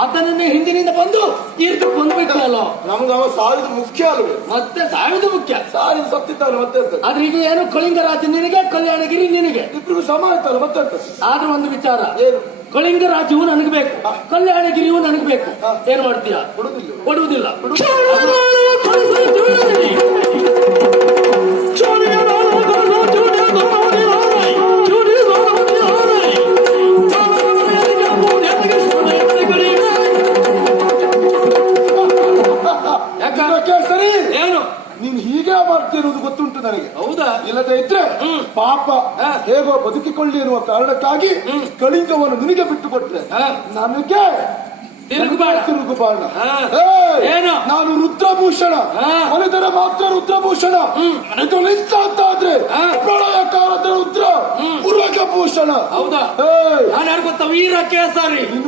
ಆತನನ್ನೇ ಹಿಂದಿನಿಂದ ಬಂದು ತೀರ್ಥ ಬಂದ್ಬಿಟ್ಟಲ್ಲ. ನಮ್ಗೆ ಅವ ಸಾಯುದು ಮುಖ್ಯ ಅಲ್ವೇ? ಮತ್ತೆ ಸಾಯುವುದು ಮುಖ್ಯ. ಸಾಯುದು ಸತ್ತಿದ್ದಾನೆ ಮತ್ತೆ ಅಂತ. ಆದ್ರೆ ಇದು ಏನು ಕಳಿಂಗ ರಾಜ ನಿನಗೆ, ಕಲ್ಯಾಣಗಿರಿ ನಿನಗೆ, ಇಬ್ರಿಗೂ ಸಮ ಆಯ್ತಲ್ಲ ಮತ್ತೆ ಅಂತ. ಆದ್ರೆ ಒಂದು ವಿಚಾರ, ಏನು? ಕಳಿಂಗ ರಾಜ್ಯವು ನನಗೆ ಬೇಕು, ಕಲ್ಯಾಣಗಿರಿಯು ನನಗೆ ಬೇಕು. ಏನ್ ಮಾಡ್ತೀಯಾ? ಕೊಡುವುದಿಲ್ಲ. ಸರಿ, ಏನು ನೀನ್ ಹೀಗೆ ಮಾಡ್ತಿರುವುದು ಗೊತ್ತುಂಟು ನನಗೆ. ಹೌದಾ? ಇಲ್ಲದೆ ಇದ್ರೆ ಪಾಪ ಹೇಗೋ ಬದುಕಿಕೊಳ್ಳಿ ಎನ್ನುವ ಕಾರಣಕ್ಕಾಗಿ ಕಳಿಂಗವನ್ನು ನಿನಗೆ ಬಿಟ್ಟು ಕೊಟ್ರೆ ನನಗೆ ತಿರುಗುಬಾಣ. ನಾನು ರುದ್ರಭೂಷಣ, ಒಲಿದರೆ ಮಾತ್ರ ರುದ್ರಭೂಷಣ. ಇದು ನಿಂತ ಅಂತಾದ್ರೆ ಪ್ರಳಯಕಾರದ ರುದ್ರ ಉರಗಭೂಷಣ. ಹೌದಾ? ನಾನು ಯಾರು ಗೊತ್ತಾ? ವೀರ ಕೇಸರಿ.